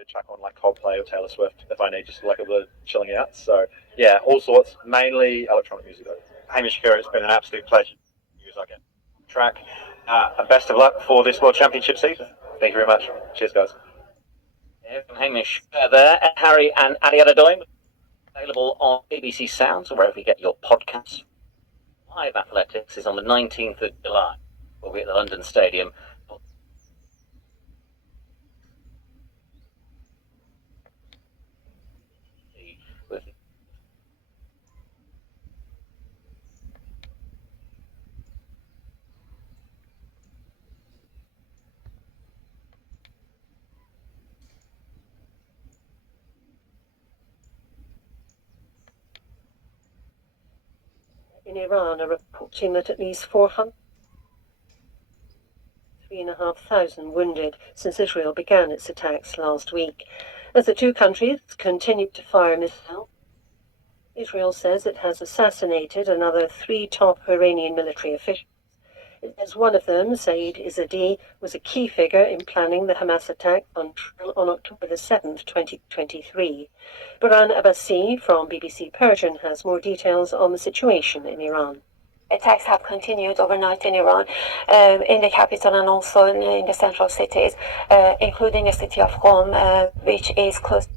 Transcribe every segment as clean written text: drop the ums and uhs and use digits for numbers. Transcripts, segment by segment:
to chuck on like Coldplay or Taylor Swift if I need just like a bit of chilling out. So yeah, all sorts, mainly electronic music though. Hamish Kerr, it's been an absolute pleasure to use again. Track. And best of luck for this World Championship season. Thank you very much. Cheers, guys. Yeah, from Hamish there, Harry and Ariana Doyle, available on BBC Sounds or wherever you get your podcasts. Live Athletics is on the 19th of July. We'll be at the London Stadium. In Iran are reporting that at least 3,500 wounded since Israel began its attacks last week. As the two countries continue to fire missiles, Israel says it has assassinated another 3 top Iranian military officials. It says one of them, Saeed Izzadi, was a key figure in planning the Hamas attack on October the 7th, 2023. Buran Abbasi from BBC Persian has more details on the situation in Iran. Attacks have continued overnight in Iran, in the capital and also in the central cities, including the city of Qom, which is close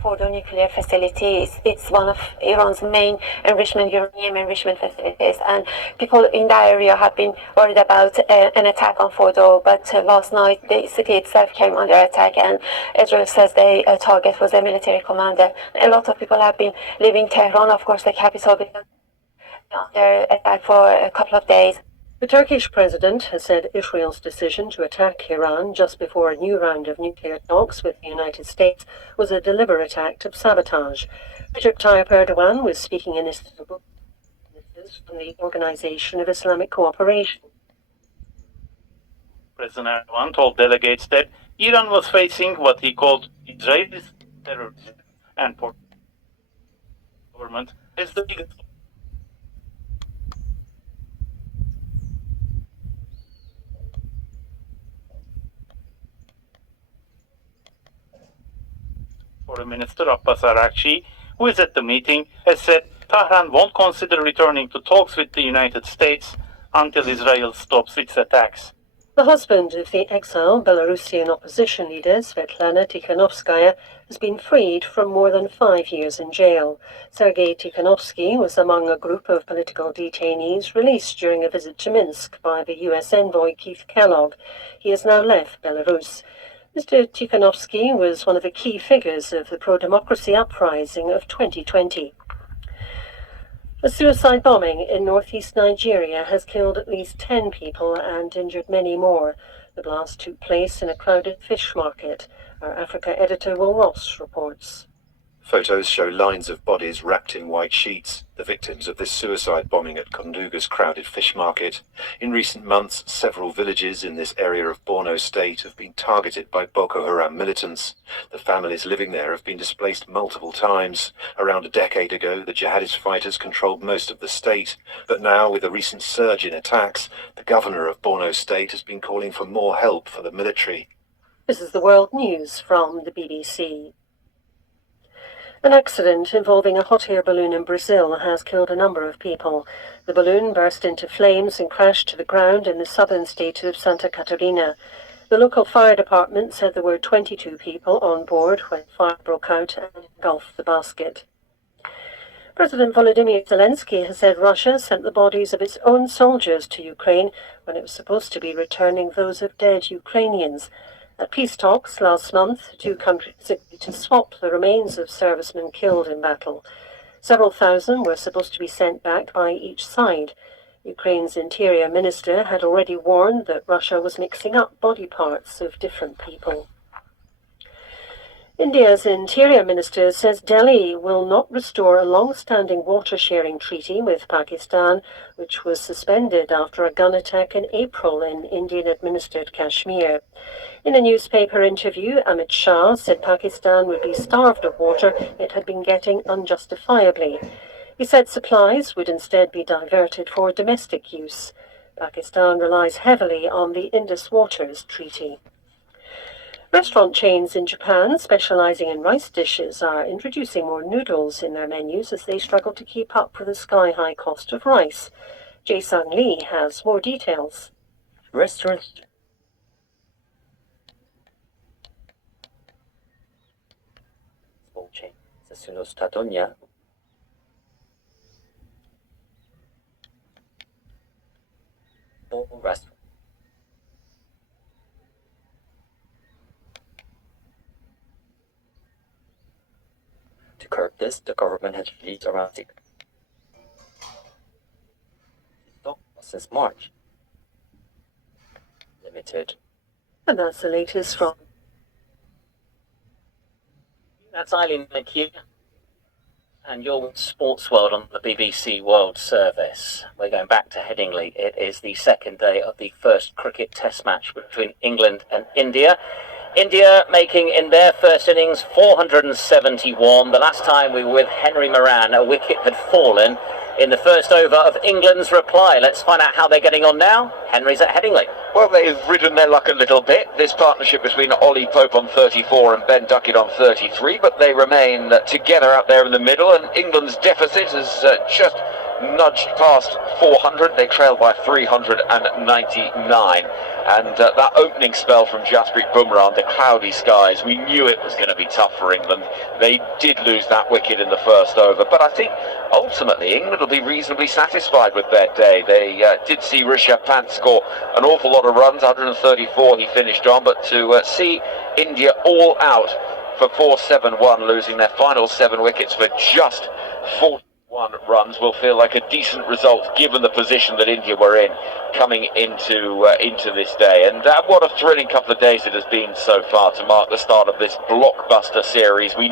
for the nuclear facility. It's one of Iran's main uranium enrichment facilities, and people in that area have been worried about an attack on Fordo, but last night the city itself came under attack, and Israel says the target was a military commander. A lot of people have been leaving Tehran, of course the capital, because under attack for a couple of days. The Turkish president has said Israel's decision to attack Iran just before a new round of nuclear talks with the United States was a deliberate act of sabotage. Recep Tayyip Erdogan was speaking in Istanbul from the Organization of Islamic Cooperation. President Erdogan told delegates that Iran was facing what he called Israeli terrorism and government is the biggest. Foreign Minister Abbas Araghchi, who is at the meeting, has said Tehran won't consider returning to talks with the United States until Israel stops its attacks. The husband of the exiled Belarusian opposition leader Svetlana Tikhanovskaya has been freed from more than 5 years in jail. Sergei Tikhanovsky was among a group of political detainees released during a visit to Minsk by the U.S. envoy Keith Kellogg. He has now left Belarus. Mr. Tikhanovsky was one of the key figures of the pro-democracy uprising of 2020. A suicide bombing in northeast Nigeria has killed at least 10 people and injured many more. The blast took place in a crowded fish market. Our Africa editor Will Ross reports. Photos show lines of bodies wrapped in white sheets, the victims of this suicide bombing at Konduga's crowded fish market. In recent months, several villages in this area of Borno State have been targeted by Boko Haram militants. The families living there have been displaced multiple times. Around a decade ago, the jihadist fighters controlled most of the state, but now, with a recent surge in attacks, the governor of Borno State has been calling for more help for the military. This is the World News from the BBC. An accident involving a hot air balloon in Brazil has killed a number of people. The balloon burst into flames and crashed to the ground in the southern state of Santa Catarina. The local fire department said there were 22 people on board when fire broke out and engulfed the basket. President Volodymyr Zelensky has said Russia sent the bodies of its own soldiers to Ukraine when it was supposed to be returning those of dead Ukrainians. At peace talks last month, the two countries agreed to swap the remains of servicemen killed in battle. Several thousand were supposed to be sent back by each side. Ukraine's interior minister had already warned that Russia was mixing up body parts of different people. India's interior minister says Delhi will not restore a long-standing water-sharing treaty with Pakistan, which was suspended after a gun attack in April in Indian-administered Kashmir. In a newspaper interview, Amit Shah said Pakistan would be starved of water it had been getting unjustifiably. He said supplies would instead be diverted for domestic use. Pakistan relies heavily on the Indus Waters Treaty. Restaurant chains in Japan specializing in rice dishes are introducing more noodles in their menus as they struggle to keep up with the sky-high cost of rice. Jae-Sung Lee has more details. Restaurants small chain Stadonia restaurant. To curb this, the government has released around 6 stock since March. Limited. And that's the latest from... That's Eileen McHugh and your Sports World on the BBC World Service. We're going back to Headingley. It is the second day of the first cricket test match between England and India. India making in their first innings 471. The last time we were with Henry Moran, a wicket had fallen in the first over of England's reply. Let's find out how they're getting on now. Henry's at Headingley. Well, they've ridden their luck a little bit. This partnership between Ollie Pope on 34 and Ben Duckett on 33, but they remain together out there in the middle, and England's deficit has just nudged past 400. They trail by 399. And that opening spell from Jasprit Bumrah under cloudy skies, we knew it was going to be tough for England. They did lose that wicket in the first over, but I think ultimately England will be reasonably satisfied with their day. They did see Rishabh Pant score an awful lot of runs, 134 he finished on, but to see India all out for 471, losing their final 7 wickets for just 41 runs, will feel like a decent result given the position that India were in coming into this day. And what a thrilling couple of days it has been so far to mark the start of this blockbuster series. We